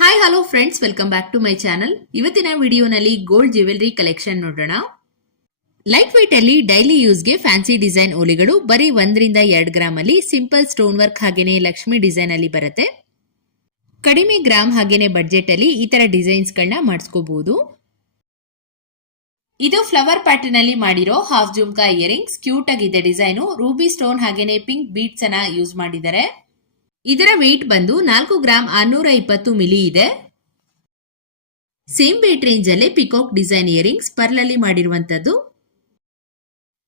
Hi hello friends welcome back to my channel ಇವತ್ತಿನ ವಿಡಿಯೋನಲ್ಲಿ gold jewellery collection ನೋಡೋಣ. Light white ಅಲ್ಲಿ daily ಯೂಸ್ಗೆ ಫ್ಯಾನ್ಸಿ ಡಿಸೈನ್ ಓಲೆಗಳು ಬರೀ ಒಂದರಿಂದ ಎರಡು ಗ್ರಾಮ್ ಅಲ್ಲಿ ಸಿಂಪಲ್ ಸ್ಟೋನ್ ವರ್ಕ್ ಹಾಗೇನೆ ಲಕ್ಷ್ಮಿ ಡಿಸೈನ್ ಅಲ್ಲಿ ಬರುತ್ತೆ. ಕಡಿಮೆ ಗ್ರಾಮ್ ಹಾಗೇನೆ ಬಡ್ಜೆಟ್ ಅಲ್ಲಿ ಈ ತರ ಡಿಸೈನ್ಸ್ ಗಳನ್ನ ಮಾಡಿಸ್ಕೋಬಹುದು ಇದು ಫ್ಲವರ್ ಪ್ಯಾಟರ್ನ್ ಅಲ್ಲಿ ಮಾಡಿರೋ ಹಾಫ್ ಜುಮ್ಕಾ ಇಯರಿಂಗ್ಸ್ ಕ್ಯೂಟ್ ಆಗಿದೆ ಡಿಸೈನು ರೂಬಿ ಸ್ಟೋನ್ ಹಾಗೇನೆ ಪಿಂಕ್ ಬೀಟ್ಸ್ ಅನ್ನ ಯೂಸ್ ಮಾಡಿದ್ದಾರೆ. ಇದರ ವೇಟ್ ಬಂದು ನಾಲ್ಕು ಗ್ರಾಮ್ ಆರ್ನೂರ ಇಪ್ಪತ್ತು ಮಿಲಿ ಇದೆ. ಸೇಮ್ ವೇಟ್ ರೇಂಜ್ ಅಲ್ಲಿ ಪಿಕಾಕ್ ಡಿಸೈನ್ ಇಯರಿಂಗ್ಸ್ ಪರ್ಲ್ ಅಲ್ಲಿ ಮಾಡಿರುವಂತದ್ದು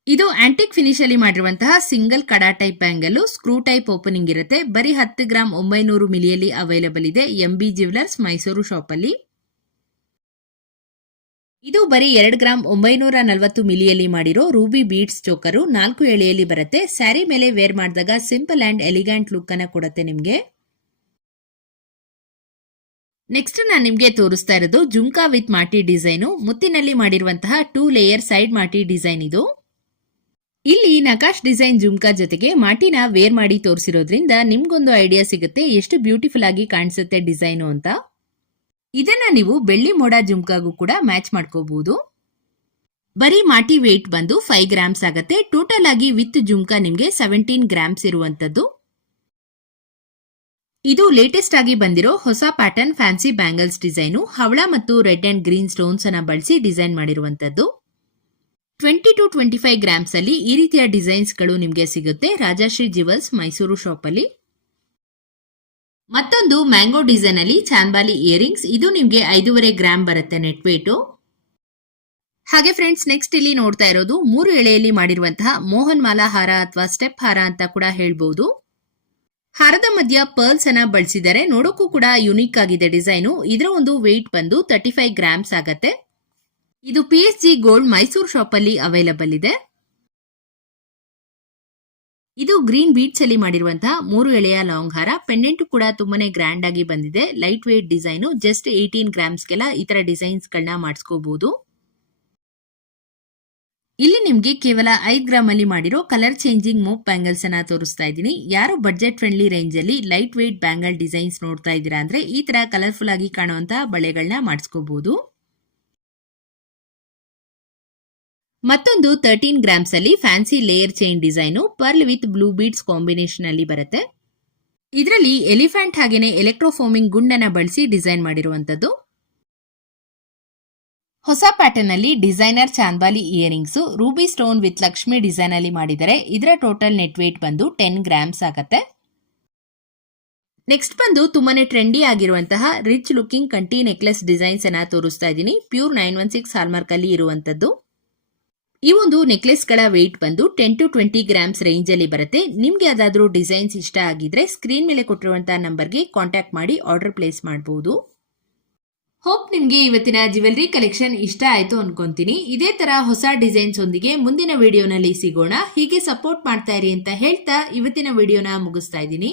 ಇದು ಆಂಟಿಕ್ ಫಿನಿಶ್ ಅಲ್ಲಿ ಮಾಡಿರುವಂತಹ single kada type bangle screw type opening ಇರುತ್ತೆ. ಬರೀ ಹತ್ತು ಗ್ರಾಮ್ ಒಂಬೈನೂರು ಮಿಲಿಯಲ್ಲಿ ಅವೈಲಬಲ್ ಇದೆ. M B jewellers Mysuru shop ಅಲ್ಲಿ. ಇದು ಬರೀ ಎರಡು ಗ್ರಾಮ್ ಒಂಬೈನೂರ ನಲವತ್ತು ಮಿಲಿಯಲ್ಲಿ ಮಾಡಿರೋ ರೂಬಿ ಬೀಡ್ಸ್ ಚೋಕರು ನಾಲ್ಕು ಎಳೆಯಲ್ಲಿ ಬರುತ್ತೆ. ಸ್ಯಾರಿ ಮೇಲೆ ವೇರ್ ಮಾಡಿದಾಗ ಸಿಂಪಲ್ ಅಂಡ್ ಎಲಿಗ್ಯಾಂಟ್ ಲುಕ್ ಅನ್ನ ಕೊಡುತ್ತೆ ನಿಮಗೆ. ನೆಕ್ಸ್ಟ್ ನಾನು ನಿಮಗೆ ತೋರಿಸ್ತಾ ಇರೋದು ಜುಮ್ಕಾ ವಿತ್ ಮಾಟಿ ಡಿಸೈನು. ಮುತ್ತಿನಲ್ಲಿ ಮಾಡಿರುವಂತಹ ಟೂ ಲೇಯರ್ ಸೈಡ್ ಮಾಟಿ ಡಿಸೈನ್ ಇದು. ಇಲ್ಲಿ ನಕಾಶ್ ಡಿಸೈನ್ ಜುಮ್ಕಾ ಜೊತೆಗೆ ಮಾಟಿನ ವೇರ್ ಮಾಡಿ ತೋರಿಸಿರೋದ್ರಿಂದ ನಿಮ್ಗೊಂದು ಐಡಿಯಾ ಸಿಗುತ್ತೆ. ಎಷ್ಟು ಬ್ಯೂಟಿಫುಲ್ ಆಗಿ ಕಾಣಿಸುತ್ತೆ ಡಿಸೈನು ಅಂತ. ಇದನ್ನ ನೀವು ಬೆಳ್ಳಿ ಮೋಡ ಜುಮ್ಕಾಗೂ ಕೂಡ ಮ್ಯಾಚ್ ಮಾಡ್ಕೋಬಹುದು ಬರೀ ಮಾಟಿ ವೇಟ್ ಬಂದು ಫೈವ್ ಗ್ರಾಮ್ಸ್ ಆಗತ್ತೆ. ಟೋಟಲ್ ಆಗಿ ವಿತ್ ಜುಮ್ಕಾ ನಿಮ್ಗೆ ಸೆವೆಂಟೀನ್ ಗ್ರಾಮ್ಸ್ ಇರುವಂತದ್ದು ಇದು ಲೇಟೆಸ್ಟ್ ಆಗಿ ಬಂದಿರೋ ಹೊಸ ಪ್ಯಾಟರ್ನ್ ಫ್ಯಾನ್ಸಿ ಬ್ಯಾಂಗಲ್ಸ್ ಡಿಸೈನು. ಹವಳ ಮತ್ತು ರೆಡ್ ಅಂಡ್ ಗ್ರೀನ್ ಸ್ಟೋನ್ಸ್ ಅನ್ನ ಬಳಸಿ ಡಿಸೈನ್ ಮಾಡಿರುವಂತದ್ದು twenty two twenty five grams ಅಲ್ಲಿ ಈ ರೀತಿಯ ಡಿಸೈನ್ಸ್ಗಳು ನಿಮಗೆ ಸಿಗುತ್ತೆ ರಾಜಾಶ್ರೀ ಜಿವಲ್ಸ್ ಮೈಸೂರು ಶಾಪ್ ಅಲ್ಲಿ. ಮತ್ತೊಂದು ಮ್ಯಾಂಗೋ ಡಿಸೈನ್ ಅಲ್ಲಿ ಚಾಂಬಾಲಿ ಇಯರಿಂಗ್ಸ್. ಇದು ನಿಮ್ಗೆ ಐದೂವರೆ ಗ್ರಾಮ್ ಬರುತ್ತೆ ನೆಟ್ ವೇಟು ಹಾಗೆ ಫ್ರೆಂಡ್ಸ್ ನೆಕ್ಸ್ಟ್ ಇಲ್ಲಿ ನೋಡ್ತಾ ಇರೋದು ಮೂರು ಎಳೆಯಲ್ಲಿ ಮಾಡಿರುವಂತಹ ಮೋಹನ್ ಮಾಲಾ ಹಾರ ಅಥವಾ ಸ್ಟೆಪ್ ಹಾರ ಅಂತ ಕೂಡ ಹೇಳ್ಬಹುದು ಹಾರದ ಮಧ್ಯ ಪರ್ಲ್ಸ್ ಅನ್ನ ಬಳಸಿದ್ದಾರೆ ನೋಡೋಕ್ಕೂ ಕೂಡ ಯುನೀಕ್ ಆಗಿದೆ ಡಿಸೈನು ಇದರ ಒಂದು ವೆಯ್ಟ್ ಬಂದು ತರ್ಟಿ ಫೈವ್ ಗ್ರಾಮ್ಸ್ ಆಗತ್ತೆ. ಇದು P S G gold Mysuru shop ಅಲ್ಲಿ ಅವೈಲಬಲ್ ಇದೆ. ಇದು ಗ್ರೀನ್ ಬೀಟ್ಸ್ ಅಲ್ಲಿ ಮಾಡಿರುವಂತಹ ಮೂರು ಎಳೆಯ ಲಾಂಗ್ ಹಾರ ಪೆಂಡೆಂಟ್ ಕೂಡ ತುಂಬಾನೇ ಗ್ರ್ಯಾಂಡ್ ಆಗಿ ಬಂದಿದೆ. Light weight design just eighteen ಗ್ರಾಮ್ಸ್ಗೆಲ್ಲ ಈ ತರ ಡಿಸೈನ್ಸ್ ಗಳನ್ನ ಮಾಡಿಸ್ಕೋಬಹುದು ಇಲ್ಲಿ ನಿಮ್ಗೆ ಕೇವಲ ಐದ್ ಗ್ರಾಮ್ ಅಲ್ಲಿ ಮಾಡಿರೋ ಕಲರ್ ಚೇಂಜಿಂಗ್ ಮೋಪ್ ಬ್ಯಾಂಗಲ್ಸ್ ಅನ್ನ ತೋರಿಸ್ತಾ ಇದ್ದೀನಿ. ಯಾರು ಬಡ್ಜೆಟ್ ಫ್ರೆಂಡ್ಲಿ ರೇಂಜ್ ಅಲ್ಲಿ ಲೈಟ್ ವೇಟ್ ಬ್ಯಾಂಗಲ್ ಡಿಸೈನ್ಸ್ ನೋಡ್ತಾ ಇದ್ದೀರಾ ಅಂದ್ರೆ ಈ ತರ ಕಲರ್ಫುಲ್ ಆಗಿ ಕಾಣುವಂತಹ ಬಳೆಗಳನ್ನ ಮಾಡಿಸ್ಕೋಬಹುದು ಮತ್ತೊಂದು ತರ್ಟೀನ್ ಗ್ರಾಮ್ಸ್ ಅಲ್ಲಿ fancy layer chain design pearl with blue beads combination ಅಲ್ಲಿ ಬರುತ್ತೆ. ಇದರಲ್ಲಿ ಎಲಿಫೆಂಟ್ ಹಾಗೇನೆ ಎಲೆಕ್ಟ್ರೋಫೋಮಿಂಗ್ ಗುಂಡನ್ನ ಬಳಸಿ ಡಿಸೈನ್ ಮಾಡಿರುವಂತದ್ದು ಹೊಸ ಪ್ಯಾಟರ್ನ್ ಅಲ್ಲಿ designer chandbali earrings ruby stone with Lakshmi design ಅಲ್ಲಿ ಮಾಡಿದರೆ ಇದರ ಟೋಟಲ್ ನೆಟ್ ವೇಟ್ ಬಂದು ಟೆನ್ ಗ್ರಾಮ್ಸ್ ಆಗತ್ತೆ. ನೆಕ್ಸ್ಟ್ ಬಂದು ತುಂಬಾನೇ ಟ್ರೆಂಡಿ ಆಗಿರುವಂತಹ rich looking kanti necklace designs ಅನ್ನ ತೋರಿಸ್ತಾ ಇದ್ದೀನಿ. Pure nine one six hallmark ಅಲ್ಲಿ ಇರುವಂತದ್ದು ಈ ಒಂದು ನೆಕ್ಲೆಸ್ಗಳ ವೆಯ್ಟ್ ಬಂದು ಟೆನ್ ಟು ಟ್ವೆಂಟಿ ಗ್ರಾಮ್ಸ್ ರೇಂಜಲ್ಲಿ ಬರುತ್ತೆ. ನಿಮಗೆ ಯಾವ್ದಾದ್ರು ಡಿಸೈನ್ಸ್ ಇಷ್ಟ ಆಗಿದ್ರೆ ಸ್ಕ್ರೀನ್ ಮೇಲೆ ಕೊಟ್ಟಿರುವಂತಹ ನಂಬರ್ಗೆ ಕಾಂಟ್ಯಾಕ್ಟ್ ಮಾಡಿ ಆರ್ಡರ್ ಪ್ಲೇಸ್ ಮಾಡಬಹುದು ಹೋಪ್ ನಿಮಗೆ ಇವತ್ತಿನ ಜ್ಯುವೆಲ್ಲರಿ ಕಲೆಕ್ಷನ್ ಇಷ್ಟ ಆಯ್ತು ಅನ್ಕೊಂತೀನಿ. ಇದೇ ತರ ಹೊಸ ಡಿಸೈನ್ಸ್ ಒಂದಿಗೆ ಮುಂದಿನ ವಿಡಿಯೋನಲ್ಲಿ ಸಿಗೋಣ. ಹೀಗೆ ಸಪೋರ್ಟ್ ಮಾಡ್ತಾ ಇರಿ ಅಂತ ಹೇಳ್ತಾ ಇವತ್ತಿನ ವಿಡಿಯೋನ ಮುಗಿಸ್ತಾ ಇದ್ದೀನಿ.